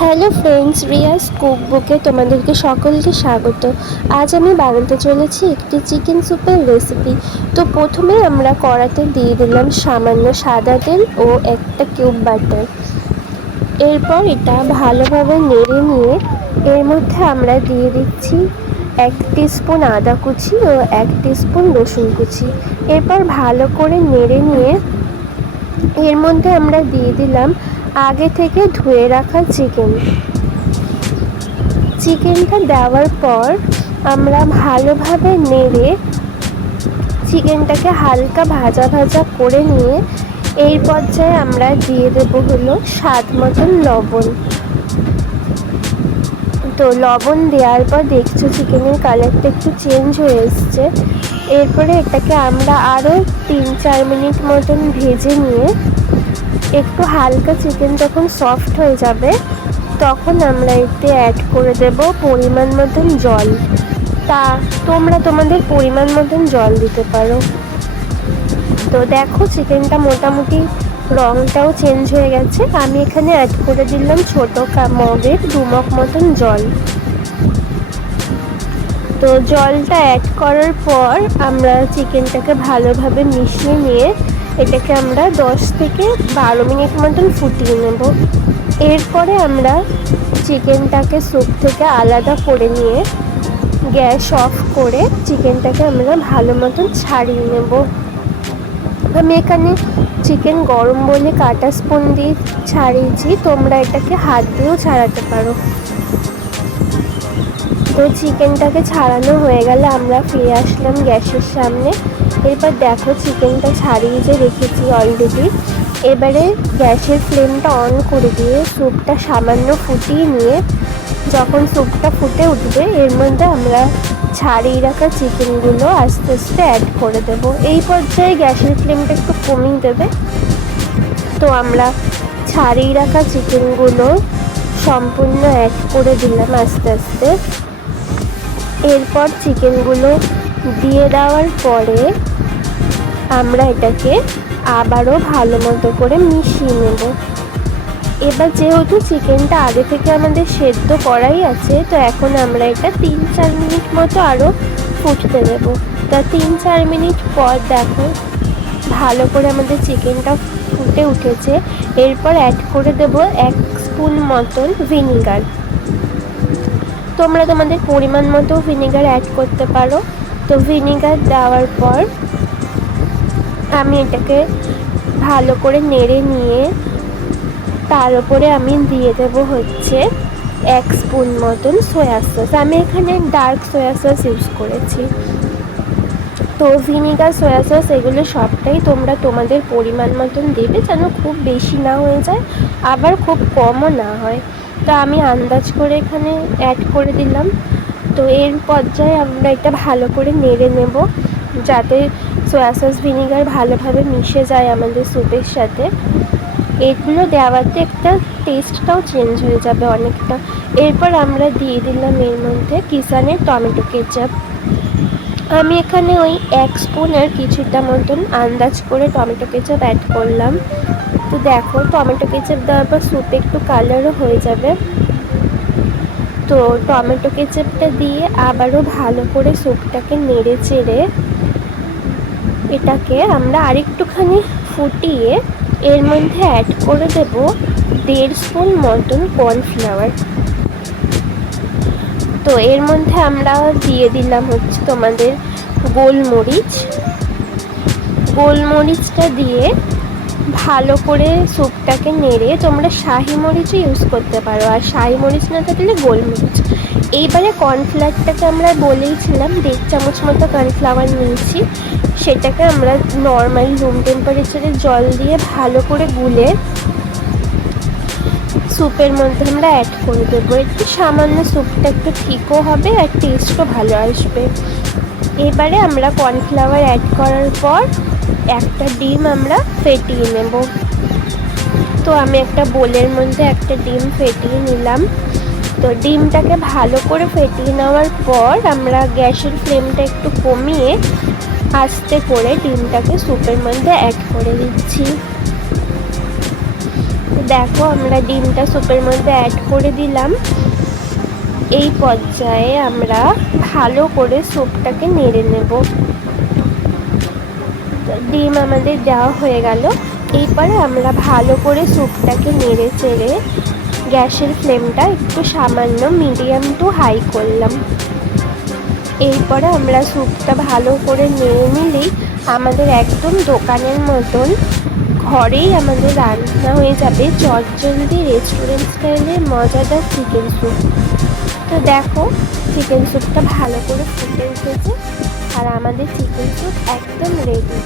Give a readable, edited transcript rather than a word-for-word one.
Hello friends, Riya's কুকবুকে তোমাদেরকে সকলকে স্বাগত। আজ আমি বানাতে চলেছি একটি চিকেন স্যুপের রেসিপি। তো প্রথমে আমরা কড়াতে দিয়ে দিলাম সামান্য সাদা তেল ও একটা কিউব বাটার। এরপর এটা ভালোভাবে নেড়ে নিয়ে এর মধ্যে আমরা দিয়ে দিচ্ছি 1 টিস্পুন আদা কুচি ও 1 টিস্পুন রসুন কুচি। এরপর ভালো করে নেড়ে নিয়ে এর মধ্যে আমরা দিয়ে দিলাম আগে থেকে ধুয়ে রাখা চিকেনটা দেওয়ার পর আমরা ভালোভাবে নেড়ে চিকেনটাকে হালকা ভাজা ভাজা করে নিয়ে এই পর্যায়ে আমরা দিয়ে দেবো হলো স্বাদ মতন লবণ। তো লবণ দেওয়ার পর দেখছো চিকেনের কালারটা একটু চেঞ্জ হয়ে এসছে। এরপরে এটাকে আমরা আরও 3-4 মিনিট মতন ভেজে নিয়ে একটু হালকা চিকেন যখন সফট হয়ে যাবে তখন আমরা এতে অ্যাড করে দেব পরিমাণ মতন জল। তা তোমরা তোমাদের পরিমাণ মতন জল দিতে পারো। তো দেখো চিকেনটা মোটামুটি রঙটাও চেঞ্জ হয়ে গেছে। আমি এখানে অ্যাড করে দিলাম ছোটো মগের 2 মগ মতন জল। তো জলটা অ্যাড করার পর আমরা চিকেনটাকে ভালোভাবে মিশিয়ে নিয়ে এটাকে আমরা 10 থেকে 12 মিনিট মতন ফুটিয়ে নেব। এরপরে আমরা চিকেনটাকে স্যুপ থেকে আলাদা করে নিয়ে গ্যাস অফ করে চিকেনটাকে আমরা ভালো মতন ছাড়িয়ে নেব। আমি এখানে চিকেন গরম বলে কাটা স্পুন দিয়ে ছাড়িয়েছি, তোমরা এটাকে হাত দিয়েও ছাড়াতে পারো। তো চিকেনটাকে ছাড়ানো হয়ে গেলে আমরা ফিরে আসলাম গ্যাসের সামনে। এরপর দেখো চিকেনটা ছাড়িয়ে যে রেখেছি অলরেডি। এবারে গ্যাসের ফ্লেমটা অন করে দিয়ে স্যুপটা সামান্য ফুটিয়ে নিয়ে যখন স্যুপটা ফুটে উঠবে এর মধ্যে আমরা ছাড়িয়ে রাখা চিকেনগুলো আস্তে আস্তে অ্যাড করে দেব। এই পর্যায়ে গ্যাসের ফ্লেমটা একটু কমিয়ে দেবে। তো আমরা ছাড়িয়ে রাখা চিকেনগুলো সম্পূর্ণ অ্যাড করে দিলাম আস্তে আস্তে। এরপর চিকেনগুলো দিয়ে দেওয়ার পরে আমরা এটাকে আবারও ভালো মতো করে মিশিয়ে নেব। এবার যেহেতু চিকেনটা আগে থেকে আমাদের সেদ্ধ করাই আছে, তো এখন আমরা এটা 3-4 মিনিট মতো আরও ফুটতে দেবো। তা 3-4 মিনিট পর দেখো ভালো করে আমাদের চিকেনটা ফুটে উঠেছে। এরপর অ্যাড করে দেবো 1 স্পুন মতন ভিনিগার। তোমরা তোমাদের পরিমাণ মতো ভিনিগার অ্যাড করতে পারো। তো ভিনিগার দেওয়ার পর আমি এটাকে ভালো করে নেড়ে নিয়ে তার উপরে আমি দিয়ে দেবো হচ্ছে 1 স্পুন মতন সয়া সস। আমি এখানে ডার্ক সয়া সস ইউজ করেছি। তো ভিনিগার, সয়া সস এগুলো সবটাই তোমরা তোমাদের পরিমাণ মতন দেবে, যেন খুব বেশি না হয়ে যায় আবার খুব কমও না হয়। তো আমি আন্দাজ করে এখানে অ্যাড করে দিলাম। তো এর পর্যায়ে আমরা এটা ভালো করে নেড়ে নেব যাতে সয়া সস ভিনিগার ভালোভাবে মিশে যায় আমাদের স্যুপের সাথে। এগুলো দেওয়াতে একটা টেস্টটাও চেঞ্জ হয়ে যাবে অনেকটা। এরপর আমরা দিয়ে দিলাম এর মধ্যে কিষানের টমেটো কেচাপ। আমি এখানে ওই 1 স্পুন আর কিছুটা মতন আন্দাজ করে টমেটো কেচাপ অ্যাড করলাম। তো দেখো টমেটো কেচাপ দেওয়ার পর স্যুপে একটু কালারও হয়ে যাবে। তো টমেটো কেচাপটা দিয়ে আবারও ভালো করে স্যুপটাকে নেড়ে চেড়ে এটাকে আমরা আরেকটুখানি ফুটিয়ে এর মধ্যে অ্যাড করে দেব 1.5 স্পুন মতন কর্নফ্লাওয়ার। তো এর মধ্যে আমরা দিয়ে দিলাম হচ্ছে তোমাদের গোলমরিচটা দিয়ে ভালো করে স্যুপটাকে নেড়ে তোমরা শাহি মরিচও ইউজ করতে পারো, আর শাহি মরিচ না থাকলে গোলমরিচ। এইবারে কর্নফ্লাওয়ারটাকে আমরা বলেইছিলাম 1.5 চামচ মতো কর্নফ্লাওয়ার নিয়েছি। সেটাকে আমরা নর্মাল রুম টেম্পারেচারের জল দিয়ে ভালো করে গুলে স্যুপের মধ্যে আমরা অ্যাড করে দেবো। একটু সামান্য স্যুপটা একটু ঠিকও হবে আর টেস্টও ভালো আসবে। এবারে আমরা কর্নফ্লাওয়ার অ্যাড করার পর একটা ডিম আমরা ফেটিয়ে নেব। তো আমি একটা বোলের মধ্যে একটা ডিম ফেটিয়ে নিলাম। তো ডিমটাকে ভালো করে ফেটিয়ে নেওয়ার পর আমরা গ্যাসের ফ্লেমটা একটু কমিয়ে আস্তে করে ডিমটাকে স্যুপের মধ্যে অ্যাড করে দিচ্ছি। দেখো আমরা ডিমটা স্যুপের মধ্যে অ্যাড করে দিলাম। এই পর্যায়ে আমরা ভালো করে স্যুপটাকে নেড়ে নেব। ডিম আমাদের দেওয়া হয়ে গেল। এরপরে আমরা ভালো করে স্যুপটাকে নেড়ে চেড়ে গ্যাসের ফ্লেমটা একটু সামান্য মিডিয়াম টু হাই করলাম। এরপরে আমরা স্যুপটা ভালো করে নেড়ে নিলেই আমাদের একদম দোকানের মতন ঘরেই আমাদের রান্না হয়ে যাবে চটজলদি রেস্টুরেন্ট স্টাইলের মজাদার চিকেন স্যুপ। তো দেখো চিকেন স্যুপটা ভালো করে ফুটে উঠেছে আর আমাদের চিকেন স্যুপ একদম রেডি।